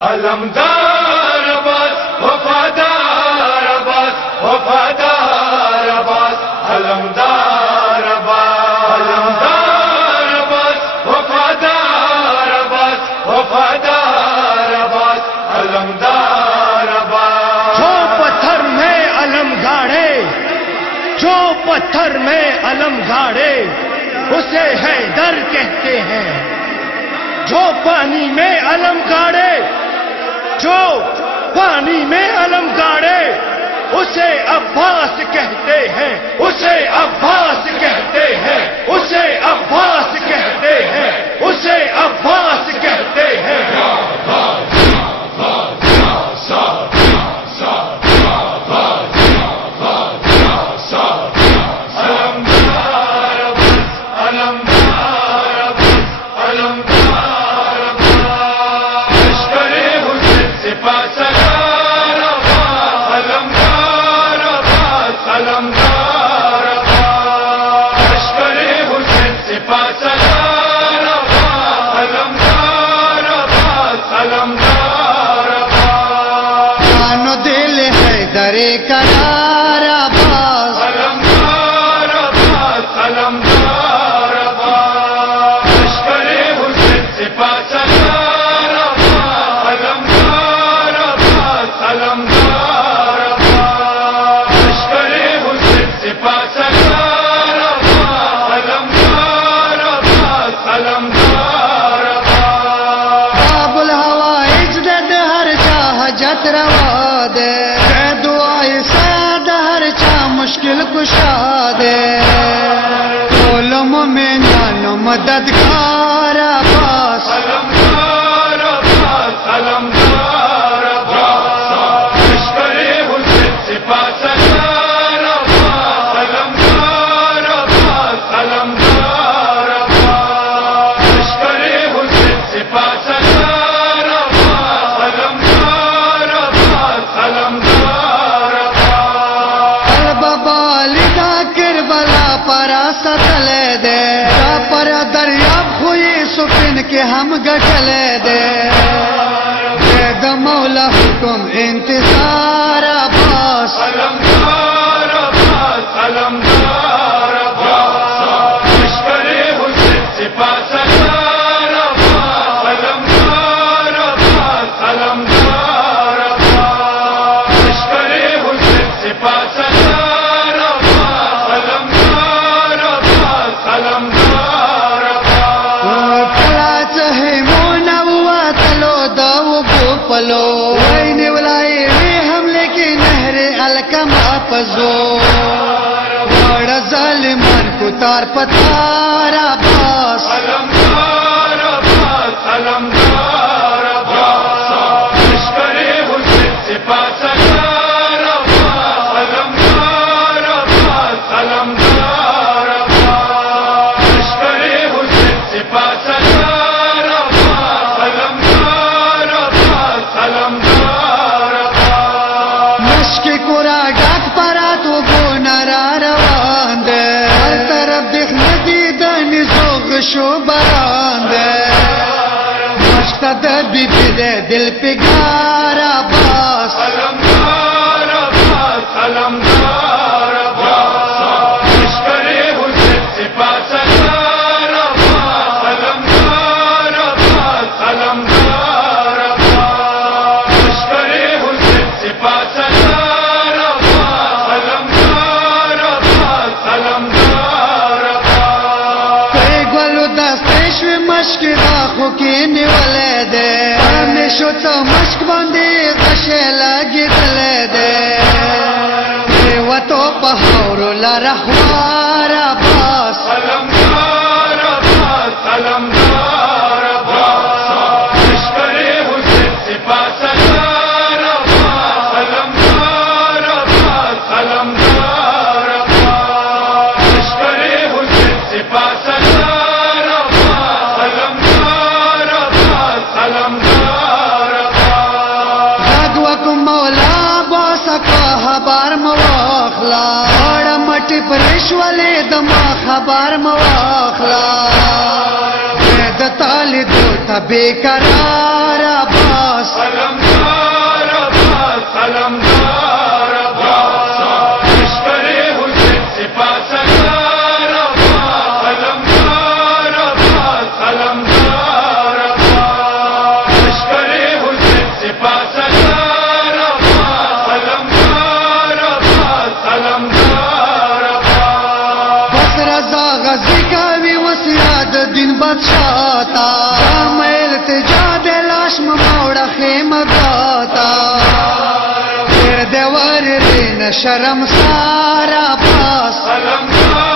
अलमदार अब्बास वफादार अब्बास वफादार अब्बास अलमदार अब्बास वफादार अब्बास वफादार अब्बास अलमदार अब्बास। जो पत्थर में अलम गाड़े, जो पत्थर में अलम गाड़े उसे हैदर कहते हैं। जो पानी में अलम गाड़े, जो पानी में अलम गाड़े उसे अब्बास कहते हैं, उसे अब्बास कहते हैं, उसे अब्बास कहते हैं, उसे अब्बास कहते हैं। दरे करार अब्बास अलमदार अब्बास अलमदार अब्बास लश्करे हुसैन सिपा सलार अब्बास अलमदार अब्बास अलमदार अब्बास लश्करे हुसैन सिपा सलार अब्बास अलमदार अब्बास अलमदार अब्बास। बाबुल हवा इज्जत हर चाह जत रवा दे, मुश्किल कुशा दे, कोलम में नानो मददगार अब्बास अलमदार अब्बास अलमदार अब्बास लश्करे हुसैन सिपा सलार अब्बास अलमदार अब्बास अलमदार अब्बास लश्करे हुसैन सिपा सलार अब्बास अलमदार अब्बास अलमदार। किरबला परा सतले दे, पर दरिया हुई सुपिन के हम गचले दे, बेद मौला हुकुम इंतजार अब्बास अलमदार अब्बास अलमदार अब्बास लश्करे हुसैन सिपा सलार अब्बास अलमदार अब्बास अलमदार अब्बास लश्करे हुसैन सिपा सलार पलो निवलाए वे हमले की नहरे अलकमा पजो, बड़ा जालिमान को तार पतार अब्बास अलमदार अब्बास अलमदार अब्बास लश्करे हुसैन सिपा सलार अब्बास अलमदार अब्बास अलमदार अब्बास लश्करे हुसैन सिपा सलार अब्बास अलमदार अब्बास अलमदार अब्बास। मश्क कुरा गात परा तो गो नरा रवान दे, हर तरफ देख नदी दन जोग शो बरान दे, मश्तद बीबी दे दिल पे गार अब्बास अलमदार अब्बास अलमदार अब्बास लश्करे हुसैन सिपा सलार अब्बास अलमदार अब्बास अलमदार अब्बास लश्करे हुसैन सिपा सलार अब्बास अलमदार अब्बास अलमदार अब्बास। कई गोलू दस्तेश मश्क दाखो की निवले दे, हमेशो तो मश्क बंदी कशे लगी दले दे, वो तो पहाड़ो ला रहवार अब्बास अलमदार अब्बास अलमदार अब्बास लश्करे हुसैन सिपा सलार अब्बास अलमदार अब्बास अलमदार अब्बास लश्करे हुसैन सिपा सलार अब्बास अलमदार अब्बास अलमदार अब्बास। रगवक मौला बासका हबार मवाखला, बड़ा मटी परिश वाले दमा खबर मवाखला, ताली दो बेकरार अब्बास। تا مېل ته جاد لاش موړه خیمه تا پھر دیوار رین شرم سارا پاس علمدار